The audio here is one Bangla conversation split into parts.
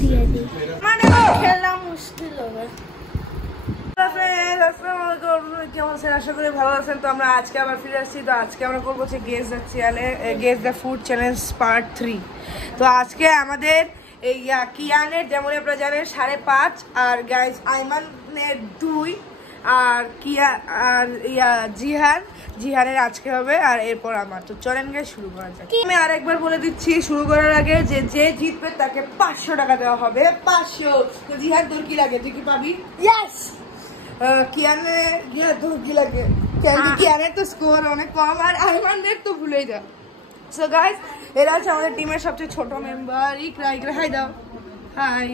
দিয়ে দিই মানে খেলা মুশকিল হবে। আশা করি ভালো আছেন। তো আমরা আজকে আবার ফিরে আসছি। তো আজকে আমরা করবো হচ্ছে guess the food challenge part 3। তো আজকে আমাদের এই কিয়ানের যেমন আপনারা জানেন 5.5 আর গাইজ আইমানের 2 আর কিয়া আর জিহানের আজকে হবে আর এরপর আমার। তো চলেন গাইজ শুরু করা যাক। আমি আরেকবার বলে দিচ্ছি শুরু করার আগে যে জিতবে তাকে 500 টাকা দেওয়া হবে। 500। তো জিহান তোর কি লাগে, তুই কি পাবি? ইয়েস। কিয়ানের তো স্কোর অনেক কম আর আইমানের তো ভুলেই যা। সো গাইজ এরা হচ্ছে আমাদের টিমের সবচেয়ে ছোট মেম্বার। ইকরা হাই দাও, হাই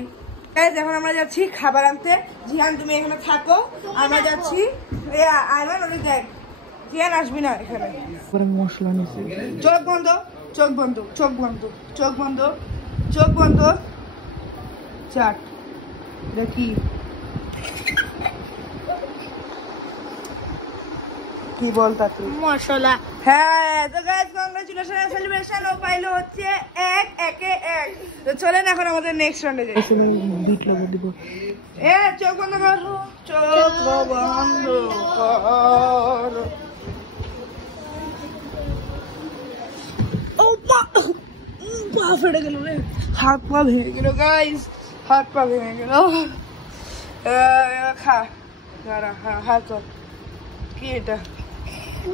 গাইজ। এখন আমরা যাচ্ছি খাবার আনতে। জিহান তুমি এখানে থাকো, আমরা যাচ্ছি। আইমান ওটা দেখ, জিহান আসবি না এখানে। মশলা নিচ্ছে। চোখ বন্ধ, চোখ বন্ধ, চোখ বন্ধ, চোখ বন্ধ, চোখ বন্ধ। চাট দেখি কি বলতা তুই? মশলা। হ্যাঁ তো গাইস কংগ্রাচুলেশন, সেলিব্রেশন ও পাইলো হচ্ছে 1-1-1। তো চলেন এখন আমাদের নেক্সট রাউন্ডে যাই। বিট লাগা দিব। চোখ বন্ধ করো, চোখ বন্ধ করো। ও পা ফেটে গেল রে, হাত পা ভেঙে গেল গাইস, হাত পা ভেঙে গেল। খা দাঁড়া, হ্যাঁ হাত কি এটা?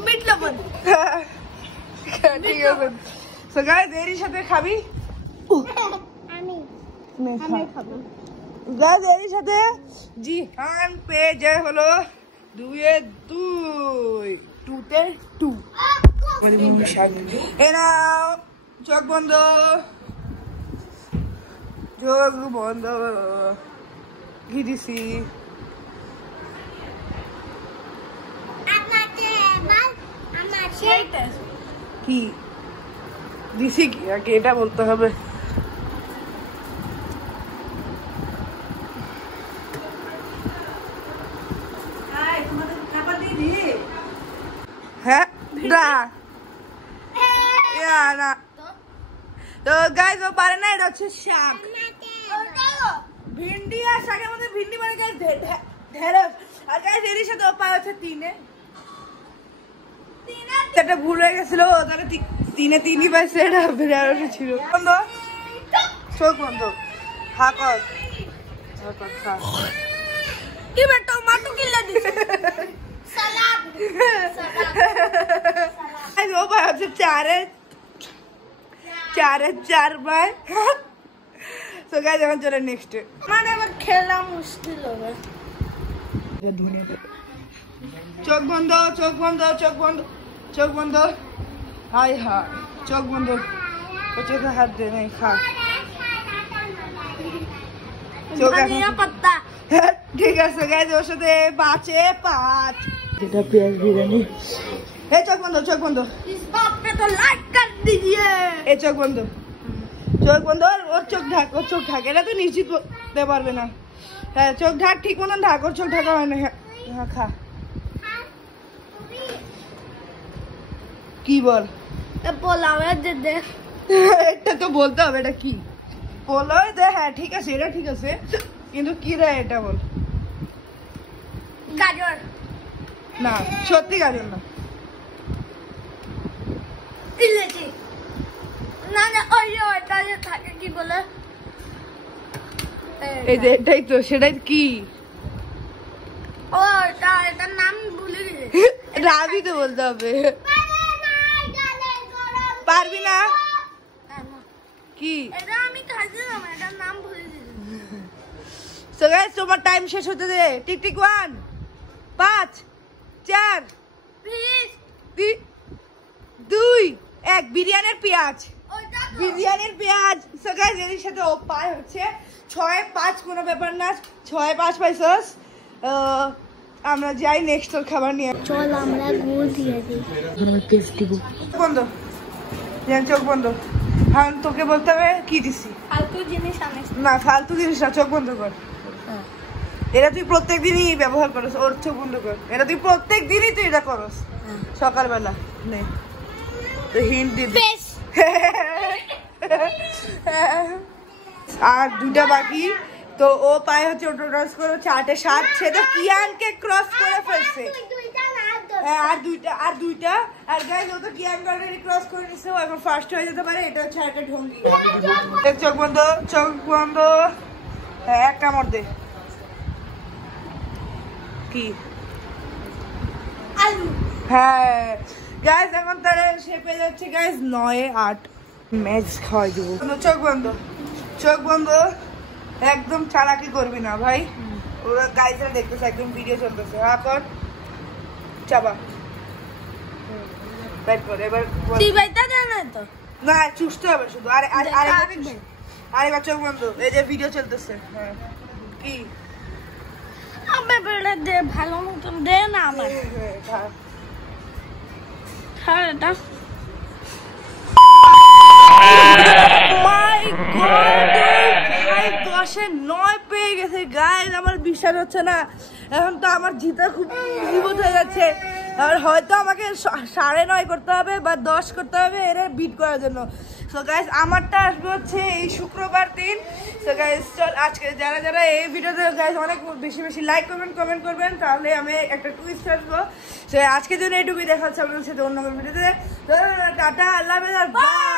মিট লবণ। ঠিক আছে। সো গাইস এরই সাথে খাবি? আমি খাবো। গাইস এরই সাথে জিহান পেয়ে যায় হলো 2-2 2। এ নাও চোখ বন্ধ, চোখ বন্ধ। ঘি দিছি। কি দিছি কি আগে এটা বলতে হবে। হ্যাঁ না তো গাইজ ও পারে না, এটা হচ্ছে শাক। ভিন্ডি আর শাকের মধ্যে ভিন্ডি মানে গাইজ ঢেঁড়স। আর গাইজ এর সাথে ও পায় হচ্ছে 3-এ। এটা ভুল হয়ে গেছিল, তাহলে 3-3 পাইছে, এটা ঢেঁড়স ছিল। বন্ধ, চোখ বন্ধ, খা কর খা। কি বে টমেটো কিলা দিছে? সালাদ। ও ভাই হচ্ছে 4 ভাই। তো গাইজ এখন চলে নেক্সট। মানে আমার খেলা মুশকিল হবে। চোখ বন্ধ, চোখ বন্ধ, চোখ বন্ধ, চোখ বন্ধ। হাই হাই চোখ বন্ধ। ও চোখে হাত দে নাই, খা। ধনিয়া পাতা। ঠিক আছে গাইজ ওর সাথে 5-5। এটা পেঁয়াজ বিরিয়ানি। এই চোখ বন্ধ, চোখ বন্ধ। इस बात पे तो लाइक कर दीजिए। এই চোখ বন্ধ, চোখ বন্ধ। ওর চোখ ঢাক, ওর চোখ ঢাক। এটা তো নিশ্চিত করতে পারবে না। হ্যাঁ চোখ ঢাক, ঠিক মতন ঢাক। ওর চোখ ঢাকা হয় না। হ্যাঁ খা। কি বল? পোলাও দে দে। এটা তো বলতে হবে। এটা কি পোলাও দে? হ্যাঁ ঠিক আছে, এটা ঠিক আছে, কিন্তু কি রে এটা বল। গাজর না, সত্যি গাজর না। ইলেচি না না, ওই ওটা যে থাকে কি বলে? এই যে এটাই তো, সেটাই কি? ও এটার নাম ভুলে গেছি। রাবি তো বলতে হবে। পারবি না? কি এটা আমি খাইছিলাম, এটার নাম ভুলে গেছি। সো গাইস তোমার টাইম শেষ হতে দে। Tick tick 1 5 4 please 2 1। বিরিয়ানির পেঁয়াজ, ওটা বিরিয়ানির পেঁয়াজ। সো গাইস এর সাথে ও পায় হচ্ছে 6-5। কোনো ব্যাপার না, 6-5 পাইছস। আমরা যাই নেক্সট তোর খাবার নিয়ে। চল আমরা গুড় দিয়ে দিই। আমরা টেস্ট দিব। বন্ধ, চোখ বন্ধ। হ্যাঁ তোকে বলতে হবে কি দিছি। ফালতু জিনিস আনিস না, ফালতু জিনিস না, চোখ বন্ধ কর। এটা তুই প্রত্যেক দিনই ব্যবহার করস। ওর চোখ বন্ধ কর। এটা তুই প্রত্যেক দিনই তুই এটা করস সকালবেলা। নে তো হিন্ট দিবি। আর 2টা বাকি। তো ও পায় হচ্ছে ওটা ক্রস করে 4টে 7, সে তো কিয়ানকে ক্রস করে ফেলছে। হ্যাঁ আর দুইটা আর গাইস ও তো কিয়ানকে অলরেডি ক্রস করে নিছে, ও এখন ফার্স্ট হয়ে যেতে পারে। এটা হচ্ছে একটা ঢঙ্গি। চোখ বন্ধ। হ্যাঁ এক কামড় দে। কি আলু। হ্যাঁ গাইস এখন তাহলে সে পেয়ে যাচ্ছে গাইস 9-8 ম্যাচ খাওয়াই দেবো। চোখ বন্ধ একদম চালাকি করবি না ভাই, ওরা গাইসরা দেখতেছে, একদম ভিডিও চলতেছে। এখন চাবা রাইট কর। এবার তুই বাইটা দে না তো, না চুষতে হবে শুধু। আরেকবার চোখ বন্ধ, এই যে ভিডিও চলতেছে। হ্যাঁ কি আমি বেড়ে দে, ভালো মতন দে না আমার। হ্যাঁ এটা মাই গড ভাই 10-9 পেয়ে গেছে গাইস, আমার বিশ্বাস হচ্ছে না। এখন তো আমার জিতা খুব বিপদ হয়ে যাচ্ছে। আর হয়তো আমাকে 9.5 করতে হবে বা 10 করতে হবে এর বিট করার জন্য। সো গাইস আমারটা আসবে হচ্ছে এই শুক্রবার দিন। সো গাইস চল আজকে যারা এই ভিডিওতে গাইস অনেক বেশি লাইক কমেন্ট করবেন, তাহলে আমি একটা টুইস্ট আসবো। সো আজকের জন্য এইটুকুই, দেখা হচ্ছে আপনাদের সাথে অন্য কোনো ভিডিওতে। টাটা, আল্লাহ হাফেজ, বাই।